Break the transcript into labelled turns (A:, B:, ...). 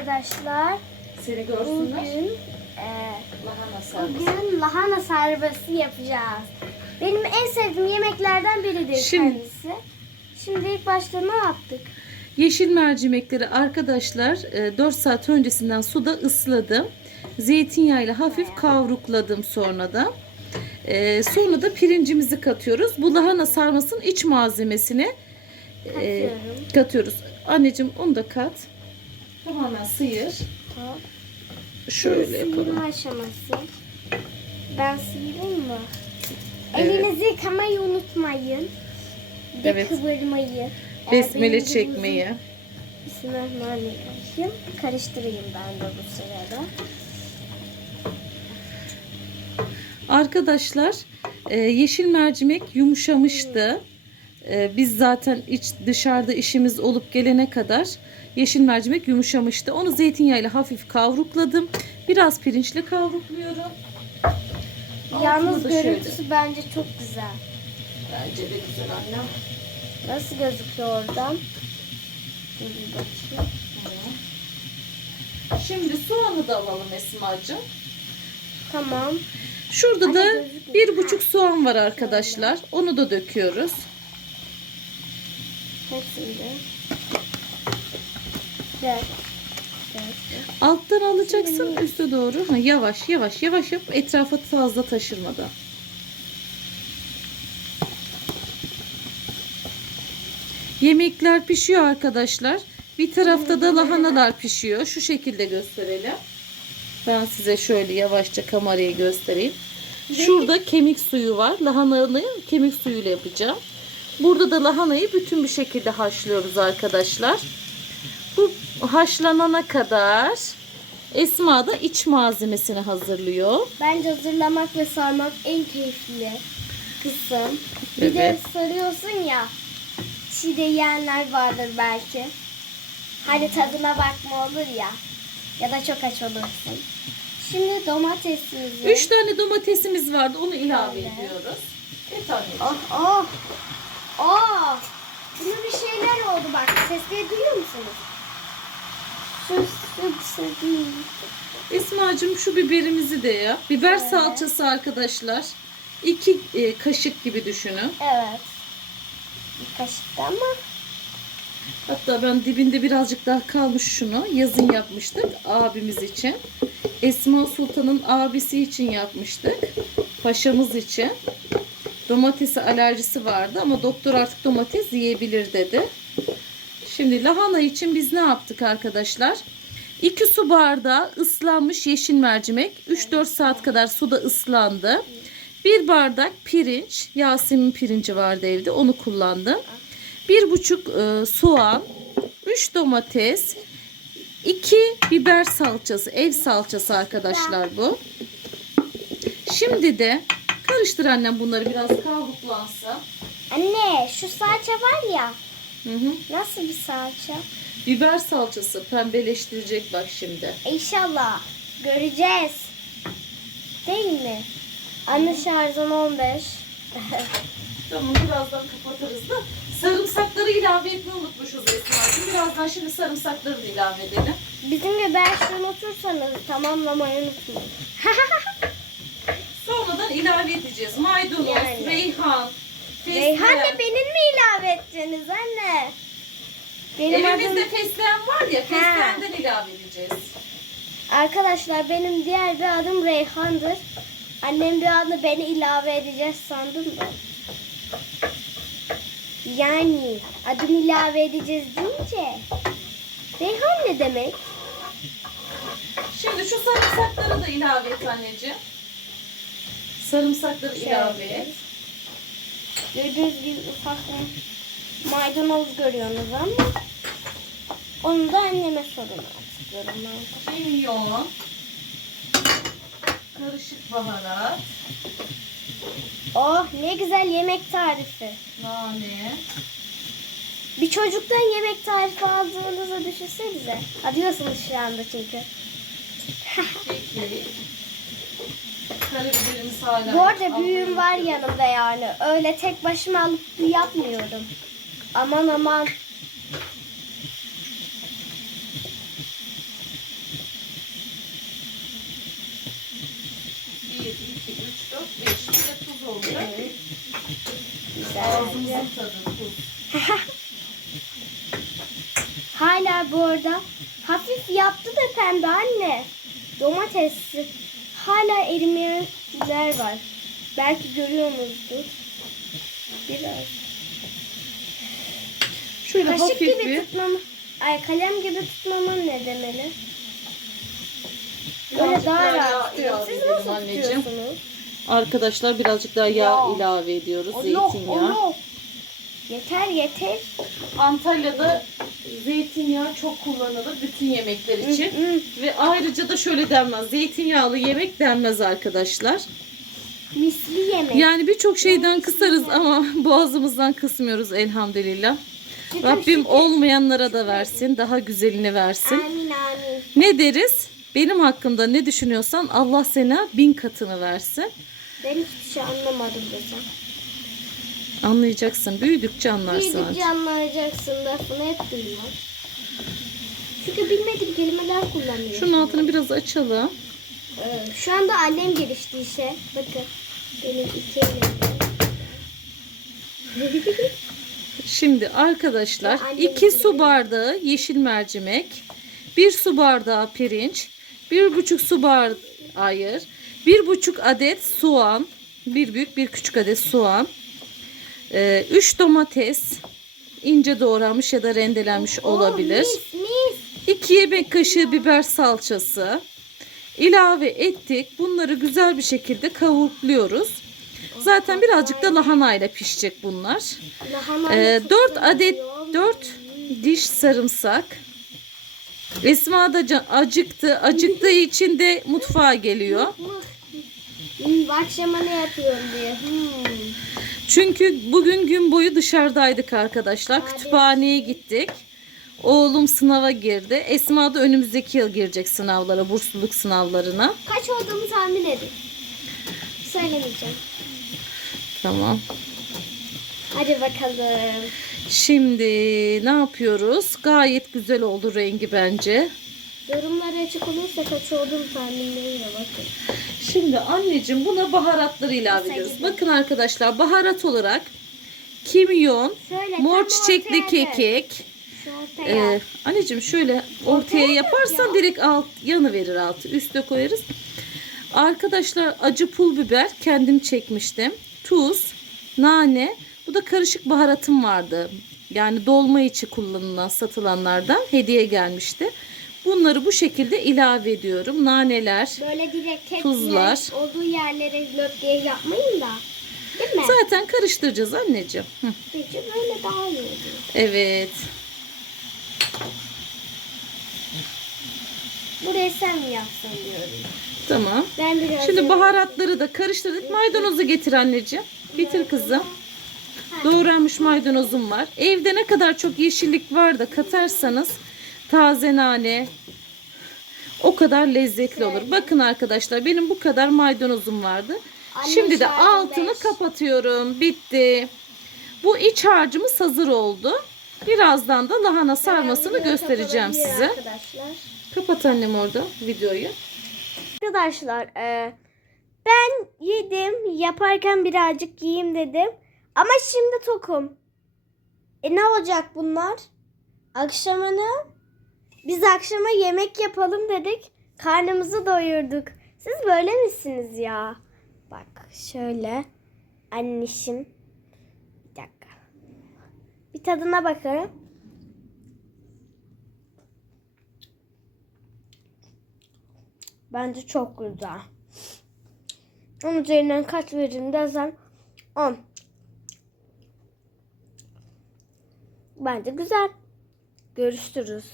A: arkadaşlar.
B: Seni görsünler.
A: Bugün e,
B: Lahana sarması.
A: bugün lahana sarması yapacağız. Benim en sevdiğim yemeklerden biridir
B: Şimdi-
A: kendisi. Şimdi ilk başta ne yaptık?
B: Yeşil mercimekleri arkadaşlar 4 saat öncesinden suda ısladım. Zeytinyağıyla hafif kavrukladım sonra da. E, sonra da pirincimizi katıyoruz. Bu lahana sarmasının iç malzemesini e,
A: Katıyorum.
B: katıyoruz. Anneciğim onu da kat. Tamamen sıyır.
A: Tamam.
B: Şöyle yapalım.
A: Aşaması. Ben sıyırayım mı?
B: Evet.
A: Elinizi yıkamayı unutmayın. Bir
B: Evet.
A: kıvırmayı. Eğer
B: Besmele
A: benim
B: çekmeyi.
A: gibi Bismillahirrahmanirrahim. Karıştırayım ben de bu sırada.
B: Arkadaşlar e, yeşil mercimek yumuşamıştı. E, biz zaten iç dışarıda işimiz olup gelene kadar yeşil mercimek yumuşamıştı. Onu zeytinyağıyla hafif kavrukladım. Biraz pirinçle kavrukluyorum. Altını
A: Yalnız
B: da şöyle.
A: görüntüsü bence çok güzel.
B: Bence de güzel annem.
A: Nasıl gözüküyor oradan? Dur bir bakayım.
B: Şimdi soğanı da alalım Esma'cığım.
A: Tamam.
B: Şurada
A: Anne
B: da
A: gözükmüyor.
B: bir buçuk soğan var arkadaşlar. Onu da döküyoruz.
A: Hepsini de. Ver. Ver.
B: Alttan alacaksın üste doğru. Ha, yavaş yavaş yavaş yap. Etrafa fazla taşırmadan. Yemekler pişiyor arkadaşlar. Bir tarafta da lahanalar pişiyor. Şu şekilde gösterelim. Ben size şöyle yavaşça kamerayı göstereyim. Şurada kemik suyu var. Lahanayı kemik suyuyla yapacağım. Burada da lahanayı bütün bir şekilde haşlıyoruz arkadaşlar. Bu haşlanana kadar Esma da iç malzemesini hazırlıyor.
A: Bence hazırlamak ve sarmak en keyifli kısım. Bir de
B: Evet.
A: sarıyorsun ya. Çiğde yiyenler vardır belki. Hani tadına bakma olur ya. Ya da çok aç olursun. Şimdi domatesimizi.
B: Üç tane domatesimiz vardı. Onu ilave ediyoruz. Bir tane.
A: Oh oh. Oh. Bunun bir şeyler oldu bak. Sesleri duyuyor musunuz?
B: Esma'cığım şu biberimizi de yap. Biber
A: Şöyle.
B: salçası arkadaşlar. İki e, kaşık gibi düşünün.
A: Evet. Bir kaşık da ama
B: Hatta ben dibinde birazcık daha kalmış şunu. Yazın yapmıştık abimiz için. Esma Sultan'ın abisi için yapmıştık. Paşamız için. Domatesi alerjisi vardı ama doktor artık domates yiyebilir dedi. Şimdi lahana için biz ne yaptık arkadaşlar? 2 su bardağı ıslanmış yeşil mercimek 3-4 saat kadar suda ıslandı. 1 bardak pirinç, Yasemin pirinci vardı evde onu kullandım. 1,5 e, soğan, 3 domates, 2 biber salçası, ev salçası arkadaşlar bu. Şimdi de karıştır annem bunları biraz kavruklansın.
A: Anne şu salça var ya.
B: Hı hı.
A: Nasıl bir salça?
B: Biber salçası pembeleştirecek bak şimdi.
A: İnşallah göreceğiz. Değil mi? Anne şarjım 15.
B: Tamam birazdan kapatırız da sarımsakları ilave etmeyi unutmuşuz Esma'cığım. Birazdan şimdi sarımsakları da ilave edelim.
A: Bizimle ben şunu unutursanız tamamlamayı unutmayın.
B: Sonradan ilave edeceğiz. Maydanoz,
A: Yani.
B: reyhan, fesleğen.
A: Reyhan da benim mi ilave edeceksiniz anne? Benim
B: Elimizde
A: adım...
B: fesleğen var ya fesleğenden ilave edeceğiz.
A: Arkadaşlar benim diğer bir adım Reyhan'dır. Annem bir anda beni ilave edeceğiz sandım da. Yani adım ilave edeceğiz deyince. Reyhan ne demek?
B: Şimdi şu sarımsakları da ilave et anneciğim. Sarımsakları ilave et.
A: Gördüğünüz gibi ufak maydanoz görüyorsunuz ama onu da anneme sorun artık yorumlarda.
B: Kimyon. Karışık baharat.
A: Oh ne güzel yemek tarifi.
B: Nane.
A: Bir çocuktan yemek tarifi aldığınızı düşünsenize. Arıyorsunuz şu anda çünkü.
B: Kekik. Karabiberimiz hala.
A: Bu arada büyüğüm var yanımda yani. Öyle tek başıma alıp yapmıyorum. Aman aman.
B: Bir,
A: Hala bu arada hafif yaptı da pembe anne. Domatesi Hala erimeyenler var. Belki görüyorsunuzdur. Biraz.
B: Şöyle
A: Kaşık
B: hafif
A: gibi
B: bir
A: tutmam. Ay kalem gibi tutmamın ne demeli? Böyle
B: Birazcık
A: daha
B: daha
A: rahat
B: yağ
A: tutuyor.
B: ilave
A: Siz
B: edelim
A: nasıl
B: anneciğim.
A: tutuyorsunuz?
B: arkadaşlar birazcık daha yağ
A: Ya.
B: ilave ediyoruz. Zeytinyağı.
A: Yeter yeter.
B: Antalya'da zeytinyağı çok kullanılır bütün yemekler için. Ve ayrıca da şöyle denmez. Zeytinyağlı yemek denmez arkadaşlar.
A: Misli yemek.
B: Yani birçok şeyden kısarız ama boğazımızdan kısmıyoruz elhamdülillah.
A: Şükür,
B: Rabbim
A: şükür.
B: olmayanlara da versin. Daha güzelini versin.
A: Amin amin.
B: Ne deriz? Benim hakkımda ne düşünüyorsan Allah sana bin katını versin.
A: Ben hiçbir şey anlamadım desem.
B: Anlayacaksın. Büyüdükçe anlarsın.
A: Büyüdükçe anlayacaksın lafını hep duyma. Çünkü bilmediğim kelimeler kullanıyorum.
B: Şunun altını biraz açalım.
A: Evet, Şu anda annem girişti işe. Bakın. Benim iki.
B: Şimdi arkadaşlar 2 su bardağı yeşil mercimek, 1 su bardağı pirinç, 1,5 su bardağı hayır, 1,5 adet soğan, bir büyük bir küçük adet soğan, 3 domates ince doğranmış ya da rendelenmiş olabilir.
A: Oh, mis mis.
B: 2 yemek kaşığı biber salçası ilave ettik. Bunları güzel bir şekilde kavurluyoruz. Zaten birazcık da lahana ile pişecek bunlar.
A: Lahana
B: Ee,
A: çok
B: 4 adet
A: seviyorum.
B: 4 diş sarımsak. Esma da acıktı. Acıktığı için de mutfağa geliyor.
A: Akşama ne yapıyorum diye. Hmm.
B: Çünkü bugün gün boyu dışarıdaydık arkadaşlar. Kütüphaneye gittik. Oğlum sınava girdi. Esma da önümüzdeki yıl girecek sınavlara, bursluluk sınavlarına.
A: Kaç olduğumu tahmin edin. Söylemeyeceğim.
B: Tamam.
A: Hadi bakalım.
B: Şimdi ne yapıyoruz? Gayet güzel oldu rengi bence.
A: Yorumlar açık olursa kaç olduğumu tahminleriyle bakın.
B: Şimdi anneciğim buna baharatları ilave
A: Mesela
B: ediyoruz.
A: gibi.
B: Bakın arkadaşlar baharat olarak kimyon,
A: Şöyle
B: mor
A: tam
B: çiçekli
A: ortaya
B: kekik.
A: Şu ortaya.
B: Ee, anneciğim şöyle ortaya
A: Ortaya
B: yaparsan
A: ya.
B: direkt alt yanı verir altı. Üste koyarız. Arkadaşlar acı pul biber kendim çekmiştim. Tuz, nane. Bu da karışık baharatım vardı. Yani dolma içi kullanılan satılanlardan hediye gelmişti. Bunları bu şekilde ilave ediyorum. Naneler.
A: Böyle direkt
B: Tuzlar.
A: olduğu yerlere löp diye yapmayın da. Değil mi?
B: Zaten karıştıracağız anneciğim. Hı,
A: Peki böyle daha iyi oluyor.
B: Evet.
A: Buraya sen mi yapsın diyorum.
B: Tamam.
A: Ben biraz
B: Şimdi baharatları da karıştırdık. Maydanozu getir anneciğim. Getir kızım. Doğranmış maydanozum var. Evde ne kadar çok yeşillik var da katarsanız taze nane o kadar lezzetli olur. Bakın arkadaşlar benim bu kadar maydanozum vardı.
A: Anne
B: Şimdi de
A: şarjı
B: altını
A: beş.
B: kapatıyorum. Bitti. Bu iç harcımız hazır oldu. Birazdan da lahana sarmasını göstereceğim
A: kapatabilir
B: size.
A: Arkadaşlar.
B: Kapat annem orada videoyu.
A: Arkadaşlar e, ben yedim. Yaparken birazcık yiyeyim dedim. Ama şimdi tokum. E ne olacak bunlar? Akşamını biz akşama yemek yapalım dedik. Karnımızı doyurduk. Siz böyle misiniz ya? Bak şöyle. Annişim. Bir dakika. Bir tadına bakalım. Bence çok güzel. Onun üzerinden kaç veririm dersen 10. Bence güzel. Görüşürüz.